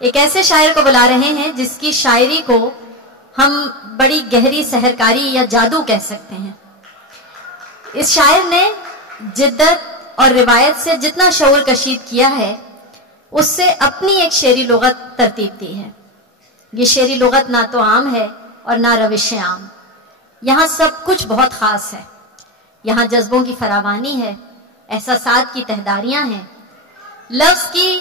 ایک ایسے شاعر کو بلا رہے ہیں جس کی شاعری کو ہم بڑی گہری سحرکاری یا جادو کہہ سکتے ہیں۔ اس شاعر نے جدت اور روایت سے جتنا شعور کشید کیا ہے اس سے اپنی ایک شعری لغت ترتیب دی ہے۔ یہ شعری لغت نہ تو عام ہے اور نہ روش عام، یہاں سب کچھ بہت خاص ہے۔ یہاں جذبوں کی فراوانی ہے، احساسات کی تہداریاں ہیں، لفظ کی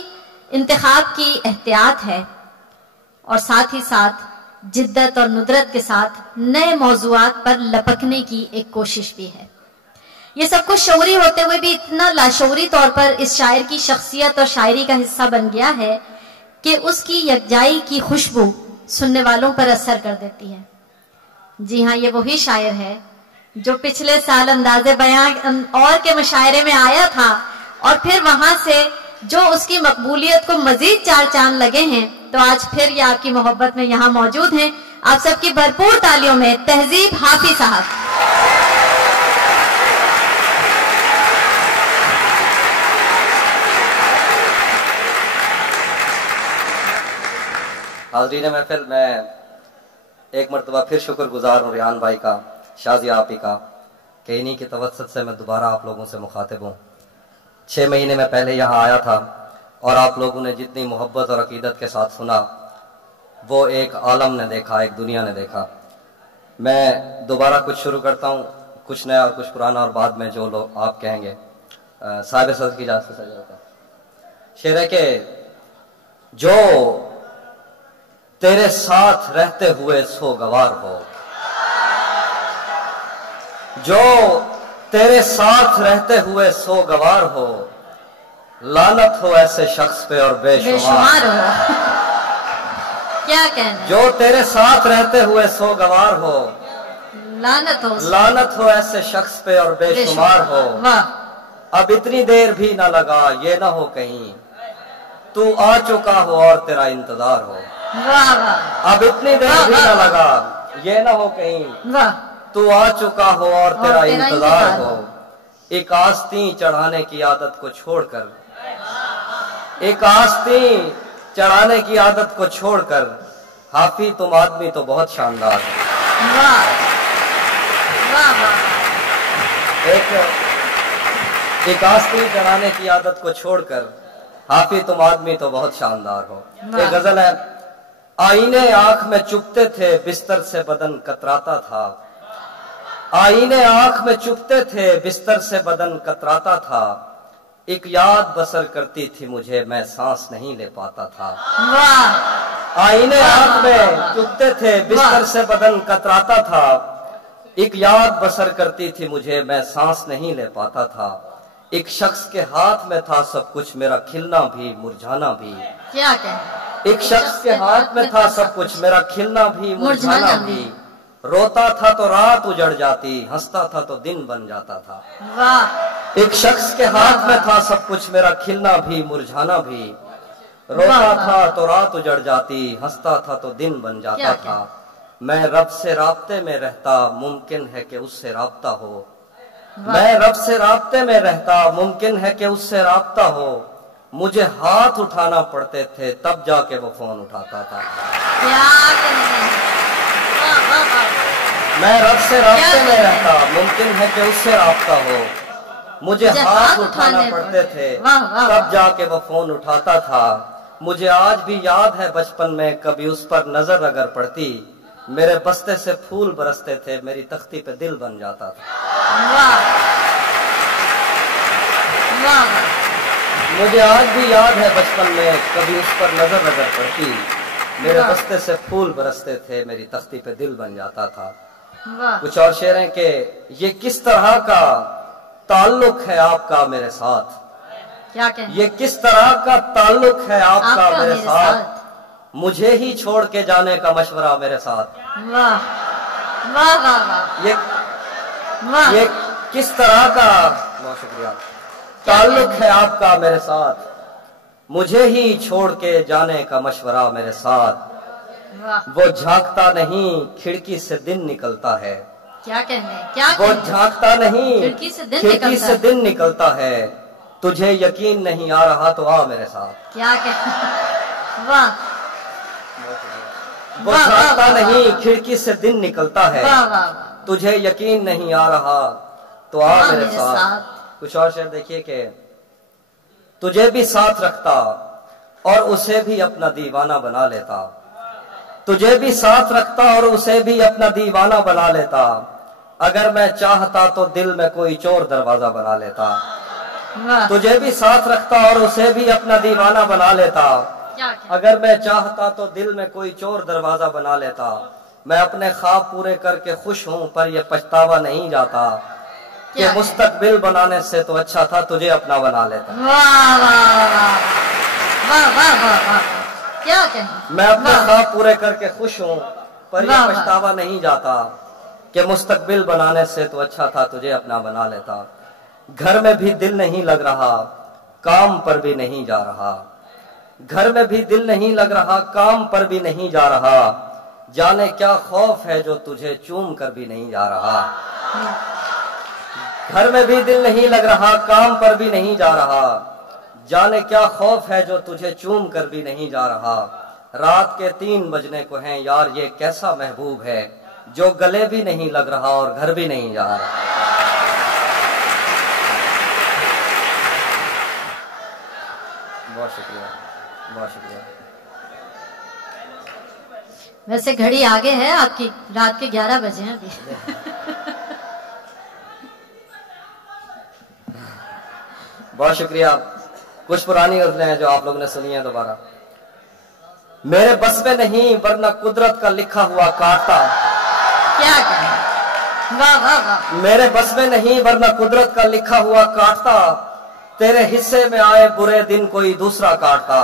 انتخاب کی احتیاط ہے، اور ساتھ ہی ساتھ جدت اور ندرت کے ساتھ نئے موضوعات پر لپکنے کی ایک کوشش بھی ہے۔ یہ سب کچھ شعوری ہوتے ہوئے بھی اتنا لاشعوری طور پر اس شاعر کی شخصیت اور شاعری کا حصہ بن گیا ہے کہ اس کی یکجائی کی خوشبو سننے والوں پر اثر کر دیتی ہے۔ جی ہاں، یہ وہی شاعر ہے جو پچھلے سال انداز بیان اور کے مشاعرے میں آیا تھا اور پھر وہاں سے جو اس کی مقبولیت کو مزید چار چاند لگے ہیں، تو آج پھر یہ آپ کی محبت میں یہاں موجود ہیں۔ آپ سب کی بھرپور تالیوں میں تہذیب حافظ صاحب۔ حاضرین محفل، میں ایک مرتبہ پھر شکر گزار ہوں ریحان بھائی کا، شازیہ آپی کا، کہ انہی کے توسط سے میں دوبارہ آپ لوگوں سے مخاطب ہوں۔ 6 مہینے میں پہلے یہاں آیا تھا اور آپ لوگوں نے جتنی محبت اور عقیدت کے ساتھ سنا وہ ایک عالم نے دیکھا، ایک دنیا نے دیکھا۔ میں دوبارہ کچھ شروع کرتا ہوں، کچھ نیا اور کچھ پرانا، اور بعد میں جو لوگ آپ کہیں گے صاحب صدر کی اجازت سے سجا جاتا ہے۔ شعر ہے کہ جو تیرے ساتھ رہتے ہوئے سوگوار ہو، جو تیرے ساتھ رہتے ہوئے سوگوار ہو، لعنت ہو ایسے شخص پہ اور بے شمار ہو۔ کیا کہنا؟ جو تیرے ساتھ رہتے ہوئے سوگوار ہو، لعنت ہو ایسے شخص پہ اور بے شمار ہو۔ اب اتنی دیر بھی نہ لگا، یہ نہ ہو کہیں تو آ چکا ہو اور تیرا انتظار ہو۔ اب اتنی دیر بھی نہ لگا، یہ نہ ہو کہیں تو آ چکا ہو اور تیرا انتظار ہو۔ ایک آستین چڑھانے کی عادت کو چھوڑ کر، ایک آستین چڑھانے کی عادت کو چھوڑ کر، حافظ تم آدمی تو بہت شاندار ہو۔ ایک آستین چڑھانے کی عادت کو چھوڑ کر، حافظ تم آدمی تو بہت شاندار ہو۔ ایک غزل ہے، آئینے آنکھ میں چپتے تھے بستر سے بدن کتراتا تھا، آئینے آنکھ میں چپتے تھے بستر سے بدن کتراتا تھا، ایک یاد بسر کرتی تھی مجھے میں سانس نہیں لے پاتا تھا۔ آئینے آنکھ میں چپتے تھے بستر سے بدن کتراتا تھا، ایک یاد بسر کرتی تھی مجھے میں سانس نہیں لے پاتا تھا، ایک شخص کے ہاتھ میں تھا سب کچھ میرا کھلنا بھی مرجھانا بھی۔ کیا کہنا؟ ایک شخص کے ہاتھ میں تھا سب کچھ میرا کھلنا بھی مرجھانا بھی، روتا تھا تو رات اجڑ جاتی، ہنستا تھا تو دن بن جاتا تھا۔ ایک شخص کے ہاتھ میں تھا سب کچھ میرا کھلنا بھی مرجھانا بھی، روتا تھا تو رات اجڑ جاتی، ہنستا تھا تو دن بن جاتا تھا۔ میں رب سے رابطے میں رہتا، ممکن ہے کہ اس سے رابطہ ہو، میں رب سے رابطے میں رہتا، ممکن ہے کہ اس سے رابطہ ہو، مجھے ہاتھ اٹھانا پڑتے تھے تب جا کے وہ فون اٹھاتا تھا۔ میں رب سے رابطے میں رہتا، ممکن ہے کہ اس سے رابطہ ہو، مجھے ہاتھ اٹھانا پڑتے تھے تب جا کے وہ فون اٹھاتا تھا۔ مجھے آج بھی یاد ہے بچپن میں کبھی اس پر نظر اگر پڑتی، میرے بستے سے پھول برستے تھے، میری تختی پہ دل بن جاتا تھا۔ مجھے آج بھی یاد ہے بچپن میں کبھی اس پر نظر اگر پڑتی، میرے بستے سے پھول برستے تھے، میری تختی پہ دل بن جاتا تھا۔ کچھ اور شعر ہیں کہ یہ کس طرح کا تعلق ہے آپ کا میرے ساتھ، یہ کس طرح کا تعلق ہے آپ کا میرے ساتھ، مجھے ہی چھوڑ کے جانے کا مشورہ میرے ساتھ۔ یہ کس طرح کا بہت شکریہ تعلق ہے آپ کا میرے ساتھ، مجھے ہی چھوڑ کے جانے کا مشورہ میرے ساتھ، وہ جھانکتا نہیں کھڑکی سے دن نکلتا ہے، کیا کہنے؟ وہ جھانکتا نہیں کھڑکی سے دن نکلتا ہے، تجھے یقین نہیں آ رہا تو آ میرے ساتھ۔ کیا کہنے؟ واہ वो झांकता नहीं खिड़की से दिन निकलता है, वाह वाह वाह, तुझे यकीन नहीं आ रहा तो आ हाँ, मेरे मेरे साथ। साथ। कुछ और शेर देखिए कि तुझे भी साथ रखता और उसे भी अपना दीवाना बना लेता, तुझे भी साथ रखता और उसे भी अपना दीवाना बना लेता, अगर मैं चाहता तो दिल में कोई चोर दरवाजा बना लेता। वाह, तुझे भी साथ रखता और उसे भी अपना दीवाना बना लेता, क्या क्या, अगर मैं चाहता तो दिल में कोई चोर दरवाजा बना लेता। मैं अपने ख्वाब पूरे करके खुश हूं पर यह पछतावा नहीं जाता कि क्या है? मुस्तकबिल बनाने से तो अच्छा था तुझे अपना बना लेता। वाह वाह वाह वाह वाह वाह वाह, क्या कहें, मैं अपने वाह, ख्वाब पूरे करके खुश हूं पर वाह, यह वाह। पछतावा नहीं जाता कि मुस्तकबिल बनाने से तो अच्छा था तुझे अपना बना लेता। घर में भी दिल नहीं लग रहा काम पर भी नहीं जा रहा, घर में भी दिल नहीं लग रहा काम पर भी नहीं जा रहा, जाने क्या खौफ है जो तुझे चूम कर भी नहीं जा रहा। घर में भी दिल नहीं लग रहा काम पर भी नहीं जा रहा, जाने क्या खौफ है जो तुझे चूम कर भी नहीं जा रहा। रात के 3 बजने को हैं यार ये कैसा महबूब है जो गले भी नहीं लग रहा और घर भी नहीं जा रहा। बहुत शुक्रिया, बहुत शुक्रिया। वैसे घड़ी आगे है आपकी, रात के 11 बजे हैं अभी। बहुत शुक्रिया। कुछ पुरानी गजलें हैं जो आप लोगों ने सुनी है दोबारा। मेरे बस में नहीं वरना कुदरत का लिखा हुआ काटता, क्या कहें, वाह वाह वाह, मेरे बस में नहीं वरना कुदरत का लिखा हुआ काटता, तेरे हिस्से में आए बुरे दिन कोई दूसरा काटता।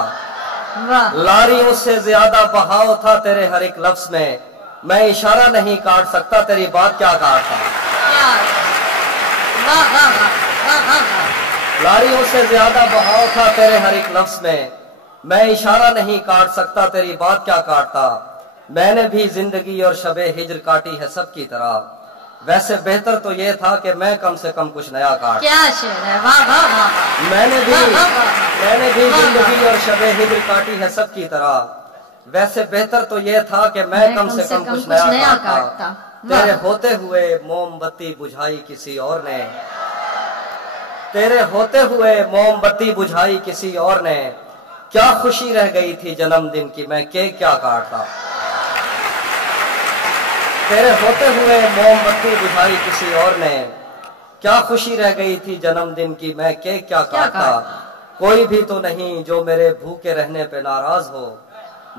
वाह, लारियों से ज्यादा बहाव था तेरे हर एक लफ्ज में, मैं इशारा नहीं काट सकता तेरी बात क्या काटता। क्या, वाह वाह वाह वाह वाह वाह, लारियों से ज्यादा बहाव था तेरे हर एक लफ्ज में, मैं इशारा नहीं काट सकता तेरी बात क्या काटता। मैंने भी जिंदगी और शबे हिज्र काटी है सबकी तरह, वैसे बेहतर तो ये था कि मैं कम से कम कुछ नया काट। क्या शेर है, वाह वाह वाह वाह, मैंने भी वाह, वाह, वाह। वाह, जिंदगी और शबे हिज्र काटी है सबकी तरह, वैसे बेहतर तो ये था कि मैं कम से कम कुछ नया काटता। तेरे होते हुए मोमबत्ती बुझाई किसी और ने, तेरे होते हुए मोमबत्ती बुझाई किसी और ने, क्या खुशी रह गई थी जन्मदिन की मैं केक क्या काटता। तेरे होते हुए मोमबत्ती बुझाई किसी और ने, क्या खुशी रह गई थी जन्मदिन की मैं केक क्या काटता। कोई भी तो नहीं जो मेरे भूखे रहने पे नाराज हो,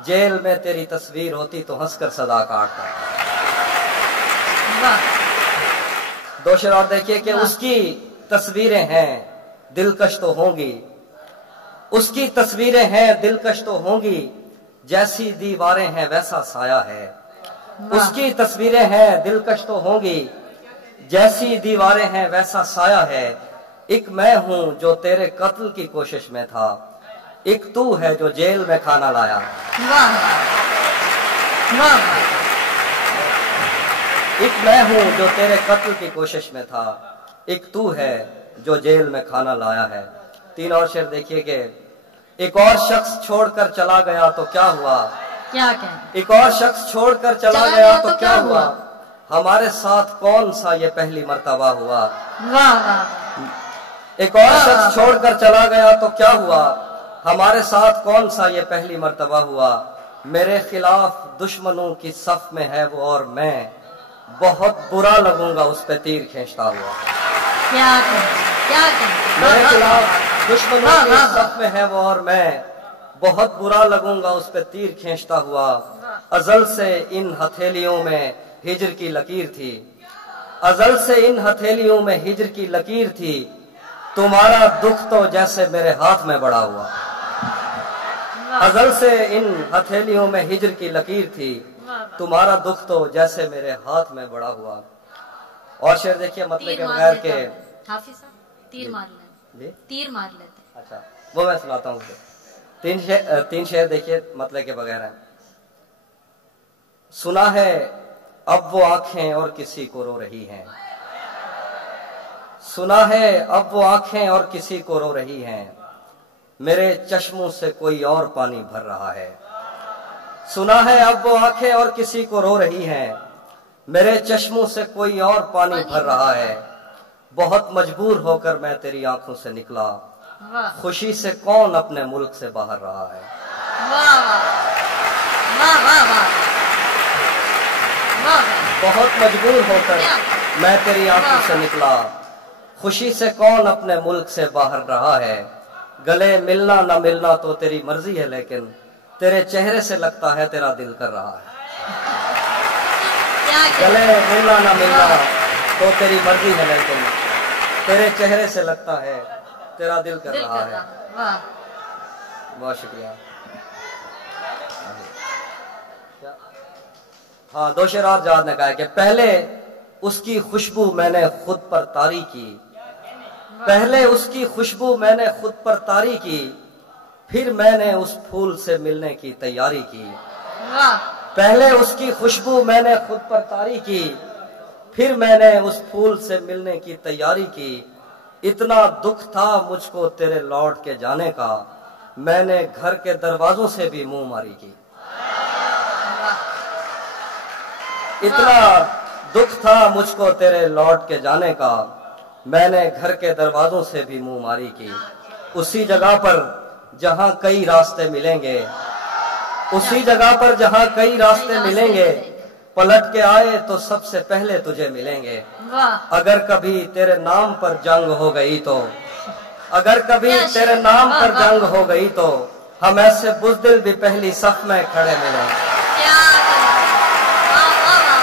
जेल में तेरी तस्वीर होती तो हंसकर सदा काटता। वाह, दो शेर और देखिए कि उसकी तस्वीरें हैं दिलकश तो होंगी, उसकी तस्वीरें हैं दिलकश तो होंगी, जैसी दीवारें हैं वैसा साया है। उसकी तस्वीरें हैं दिलकश तो होंगी, जैसी दीवारें हैं वैसा साया है। एक मैं हूं जो तेरे कत्ल की कोशिश में था, एक तू है जो जेल में खाना लाया। वाह वाह, एक मैं हूं जो तेरे कत्ल की कोशिश में था, एक तू है जो जेल में खाना लाया है। 3 और शेर देखिए कि एक और शख्स छोड़कर चला गया तो क्या हुआ, क्या कहें, एक और शख्स छोड़कर चला गया तो क्या हुआ, हमारे साथ कौन सा ये पहली मर्तबा हुआ। वाह वाह, एक और शख्स छोड़कर चला गया तो क्या हुआ, हमारे साथ कौन सा ये पहली मर्तबा हुआ। मेरे खिलाफ दुश्मनों की सफ में है वो और मैं, बहुत बुरा लगूंगा उस पे तीर खींचता हुआ। क्या कहें, क्या कहें, मेरे खिलाफ दुश्मनों की सफ में है वो और मैं, बहुत बुरा लगूंगा उस पे तीर खींचता हुआ। अजल से इन हथेलियों में हिज्र की लकीर थी, अजल से इन हथेलियों में हिज्र की लकीर थी, तुम्हारा दुख तो जैसे मेरे हाथ में बड़ा हुआ। अजल से इन हथेलियों में हिज्र की लकीर थी, तुम्हारा दुख तो जैसे मेरे हाथ में बड़ा हुआ। और शेर देखिए मतलब के बगैर के हाफिज साहब तीर मार लेते, तीर मार लेते। अच्छा वो मैं सुनाता हूँ। 3 शेर देखिए मतलब के बगैर है। सुना है अब वो आंखें और किसी को रो रही हैं, सुना है अब वो आंखें और किसी को रो रही हैं, मेरे चश्मों से कोई और पानी भर रहा है। सुना है अब वो आंखें और किसी को रो रही हैं, मेरे चश्मों से कोई और पानी भर रहा है। बहुत मजबूर होकर मैं तेरी आंखों से निकला, वाह खुशी से कौन अपने मुल्क से बाहर रहा है। वाह वाह वाह वाह वाह बहुत मजबूर होकर मैं तेरी आंखों से निकला, खुशी से कौन अपने मुल्क से बाहर रहा है। गले मिलना न मिलना तो तेरी मर्जी है, लेकिन तेरे चेहरे से लगता है तेरा दिल कर रहा है। गले मिलना न मिलना तो तेरी मर्जी है, लेकिन तेरे चेहरे से लगता है तेरा दिल कर रहा है। वाह बहुत शुक्रिया। हाँ, दो शेर और जाद ने कहा कि पहले उसकी खुशबू मैंने खुद पर तारी की, पहले उसकी खुशबू मैंने खुद पर तारी की, फिर मैंने उस फूल से मिलने की तैयारी की। वाह पहले उसकी खुशबू मैंने खुद पर तारी की, फिर मैंने उस फूल से मिलने की तैयारी की। इतना दुख था मुझको तेरे लौट के जाने का, मैंने घर के दरवाजों से भी मुंह मारी की। इतना दुख था मुझको तेरे लौट के जाने का, मैंने घर के दरवाजों से भी मुंह मारी की। उसी जगह पर जहां कई रास्ते मिलेंगे, उसी जगह पर जहां कई रास्ते मिलेंगे, पलट के आए तो सबसे पहले तुझे मिलेंगे। वाह अगर कभी तेरे नाम पर जंग हो गई तो, अगर कभी तेरे नाम पर जंग हो गई तो, हम ऐसे बुज़दिल भी पहली सफ में खड़े मिलेंगे। क्या वाह वाह वाह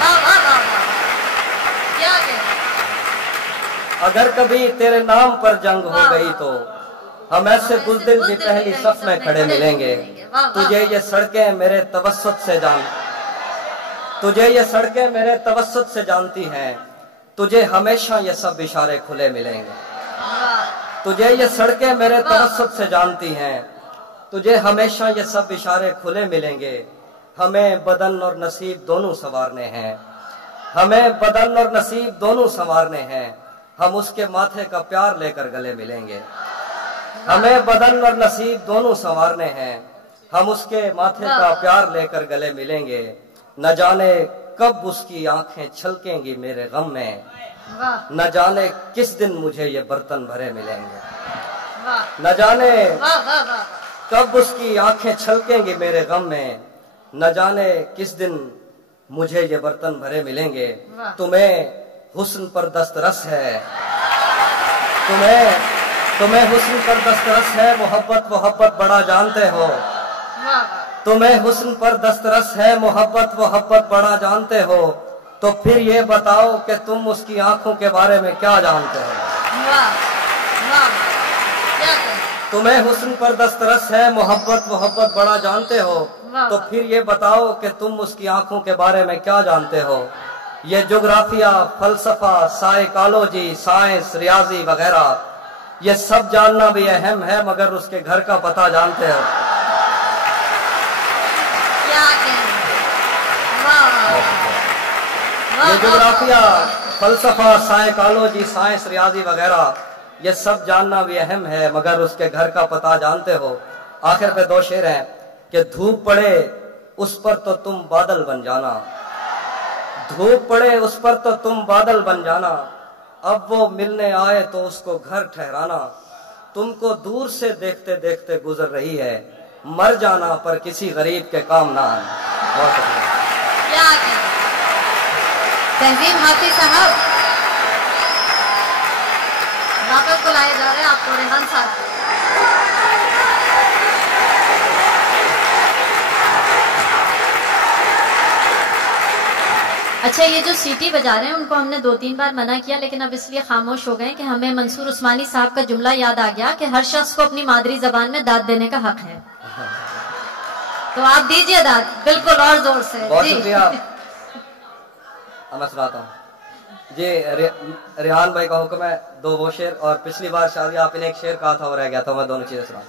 वाह वाह वाह क्या अगर कभी तेरे नाम पर जंग हो गई तो, हम ऐसे बुज़दिल भी पहली सफ में खड़े मिलेंगे। तुझे ये सड़कें मेरे तवस्सुत से जान, तुझे ये सड़कें मेरे तवस्सुत से जानती हैं, तुझे हमेशा ये सब इशारे खुले मिलेंगे। तुझे ये सड़कें मेरे तवस्सुत से जानती हैं, तुझे हमेशा ये सब इशारे खुले मिलेंगे। हमें बदन और नसीब दोनों संवारने हैं, हमें बदन और नसीब दोनों संवारने हैं, हम उसके माथे का प्यार लेकर गले मिलेंगे। हमें बदन और नसीब दोनों संवारने हैं, हम उसके माथे का प्यार लेकर गले मिलेंगे। न जाने कब उसकी आंखें छलकेंगी मेरे गम में, न जाने किस दिन मुझे ये बर्तन भरे मिलेंगे। न जाने कब उसकी आंखें छलकेंगी मेरे गम में, न जाने किस दिन मुझे ये बर्तन भरे मिलेंगे। तुम्हें हुस्न पर दस्तरस है, तुम्हें हुस्न पर दस्तरस है, मोहब्बत मोहब्बत बड़ा जानते हो। तुम्हें हुस्न पर दस्तरस है, मोहब्बत मोहब्बत बड़ा जानते हो, तो फिर ये बताओ कि तुम उसकी आंखों के बारे में क्या जानते हो। तुम्हें हुस्न पर दस्तरस है, मोहब्बत मोहब्बत बड़ा जानते हो, तो फिर ये बताओ कि तुम उसकी आंखों के बारे में क्या जानते हो। ये जोग्राफिया, फलसफा, साइकोलॉजी, साइंस, रियाजी वगैरह, ये सब जानना भी अहम है, मगर उसके घर का पता जानते हो। ये जोग्राफिया, फलसफा, साइकोलॉजी, साइंस, रियाजी वगैरह, ये सब जानना भी अहम है, मगर उसके घर का पता जानते हो। आखिर पे दो शेर हैं कि धूप पड़े उस पर तो तुम बादल बन जाना, धूप पड़े उस पर तो तुम बादल बन जाना, अब वो मिलने आए तो उसको घर ठहराना। तुमको दूर से देखते देखते गुजर रही है, मर जाना पर किसी गरीब के काम ना आना। तहजीब हाफिज साहब वापस बुलाए जा रहे हैं आपको, रेहान साहब। अच्छा, ये जो सीटी बजा रहे हैं उनको हमने 2-3 बार मना किया, लेकिन अब इसलिए खामोश हो गए कि हमें मंसूर उस्मानी साहब का जुमला याद आ गया कि हर शख्स को अपनी मादरी जबान में दाद देने का हक है। तो आप दीजिए दाद, बिल्कुल और जोर से। बहुत शुक्रिया। मैं सुनाता हूँ जी। रेहान भाई का हुक्म है, 2 वो शेर, और पिछली बार शादी आपने एक शेर कहा था और रह गया था, मैं दोनों चीजें सुना।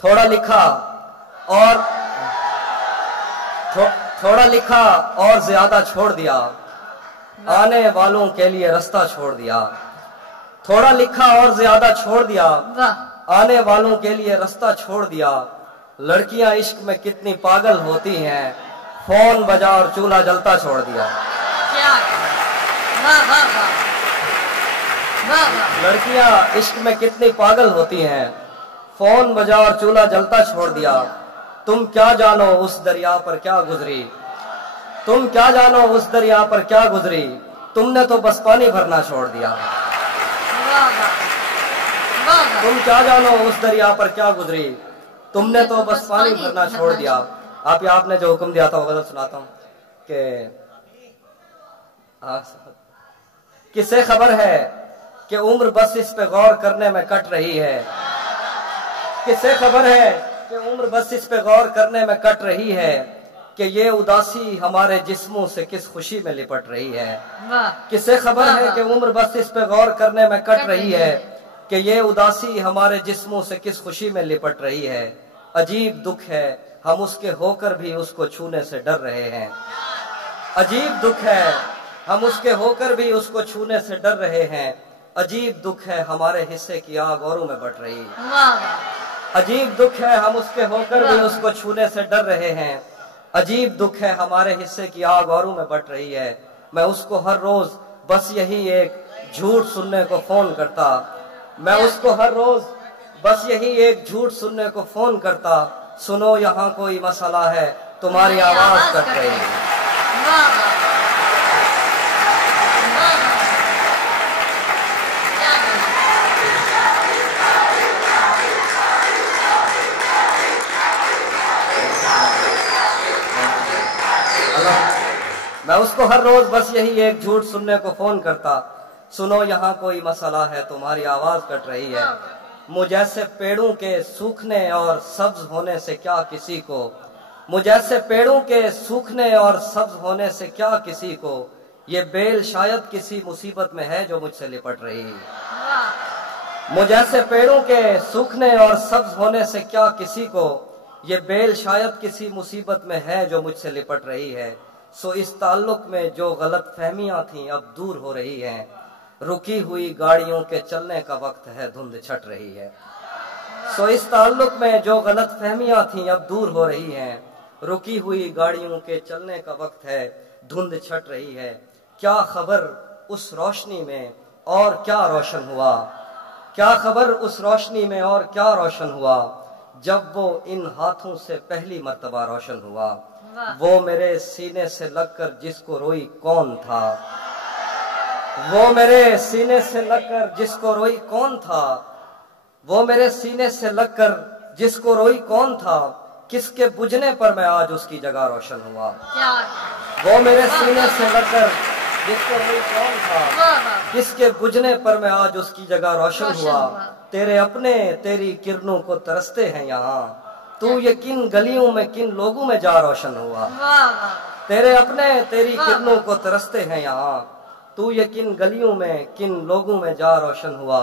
थोड़ा लिखा और थोड़ा लिखा और ज्यादा छोड़ दिया, आने वालों के लिए रास्ता छोड़ दिया। थोड़ा लिखा और ज्यादा छोड़ दिया, आने वालों के लिए रास्ता छोड़ दिया। लड़कियां इश्क में कितनी पागल होती हैं, फोन बजा और चूल्हा जलता छोड़ दिया। क्या वाह वाह वाह वाह वाह। लड़कियां इश्क में कितनी पागल होती हैं, फोन बजा और चूल्हा जलता छोड़ दिया। तुम क्या जानो उस दरिया पर क्या गुजरी, तुम क्या जानो उस दरिया पर क्या गुजरी, तुमने तो बस पानी भरना छोड़ दिया। वाह वाह वाह वाह। तुम क्या जानो उस दरिया पर क्या गुजरी, तुमने तो बस पानी भरना छोड़ दिया। आप आपने जो हुक्म दिया था वो गजल सुनाता हूँ कि किसे खबर है कि उम्र बस इस पे गौर करने में कट रही है, किसे खबर है कि उम्र बस इस पे गौर करने में कट रही है, कि ये उदासी हमारे जिस्मों से किस खुशी में लिपट रही है। वाह। किसे खबर है कि उम्र बस इस पे गौर करने में कट रही है, कि ये उदासी हमारे जिस्मों से किस खुशी में लिपट रही है। अजीब दुख है हम उसके होकर भी उसको छूने से डर रहे हैं, अजीब दुख है हम उसके होकर भी उसको छूने से डर रहे हैं। अजीब दुख है हमारे हिस्से की आग औरों में बट रही है। वाह। अजीब दुख है हम उसके होकर भी उसको छूने से डर रहे हैं। अजीब दुख है हमारे हिस्से की आग औरों में बट रही है। मैं उसको हर रोज बस यही एक झूठ सुनने को फोन करता, मैं उसको हर रोज बस यही एक झूठ सुनने को फोन करता। सुनो यहाँ कोई मसला है, तुम्हारी आवाज कट रही है। वाह वाह वाह वाह। क्या मैं उसको हर रोज बस यही एक झूठ सुनने को फोन करता। सुनो यहाँ कोई मसला है, तुम्हारी आवाज कट रही है। मुझ जैसे पेड़ों के सूखने और सब्ज होने से क्या किसी को, मुझ जैसे पेड़ों के सूखने और सब्ज होने से क्या किसी को, ये बेल शायद किसी मुसीबत में है जो मुझसे लिपट रही है। मुझ जैसे पेड़ों के सूखने और सब्ज होने से क्या किसी को, ये बेल शायद किसी मुसीबत में है जो मुझसे लिपट रही है। सो इस ताल्लुक में जो गलत फहमियां थी अब दूर हो रही हैं, रुकी हुई गाड़ियों के चलने का वक्त है, धुंध छट रही है। सो इस ताल्लुक में जो गलत फहमियां थी अब दूर हो रही हैं, रुकी हुई गाड़ियों के चलने का वक्त है, धुंध छट रही है। क्या खबर उस रोशनी में और क्या रोशन हुआ, क्या खबर उस रोशनी में और क्या रोशन हुआ, जब वो इन हाथों से पहली मर्तबा रोशन हुआ। वो मेरे सीने से लगकर जिसको रोई कौन था, वो मेरे सीने से लगकर जिसको रोई कौन था, वो मेरे सीने से लगकर जिसको रोई कौन था, किसके बुझने पर मैं आज उसकी जगह रोशन हुआ। वो मेरे सीने से लगकर जिसको रोई कौन था, किसके बुझने पर मैं आज उसकी जगह रोशन हुआ। तेरे अपने तेरी किरणों को तरसते हैं यहाँ, तू ये किन गलियों में किन लोगों में जा रोशन हुआ। तेरे अपने तेरी किरणों को तरसते हैं यहाँ, तू ये किन गलियों में किन लोगों में जा रोशन हुआ।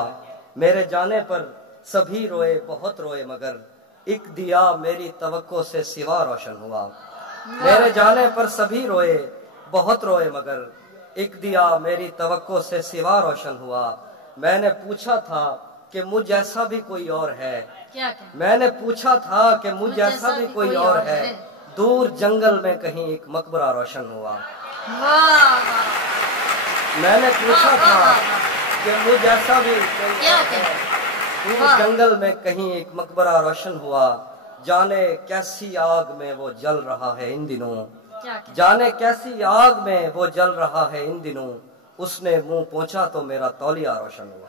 मेरे जाने पर सभी रोए बहुत रोए मगर एक दिया मेरी तवक्को से सिवा रोशन हुआ। मेरे जाने पर सभी रोए बहुत रोए मगर एक दिया मेरी तवक्को से सिवा रोशन हुआ। मैंने पूछा था कि मुझ जैसा भी कोई और है, मैंने पूछा था कि मुझ जैसा भी कोई और है, दूर जंगल में कहीं एक मकबरा रोशन हुआ। मैंने पूछा था कि मुझ जैसा भी कोई और है, दूर जंगल में कहीं एक मकबरा रोशन हुआ। जाने कैसी आग में वो जल रहा है इन दिनों, जाने कैसी आग में वो जल रहा है इन दिनों। उसने मुंह पहुंचा तो मेरा तौलिया रोशन हुआ।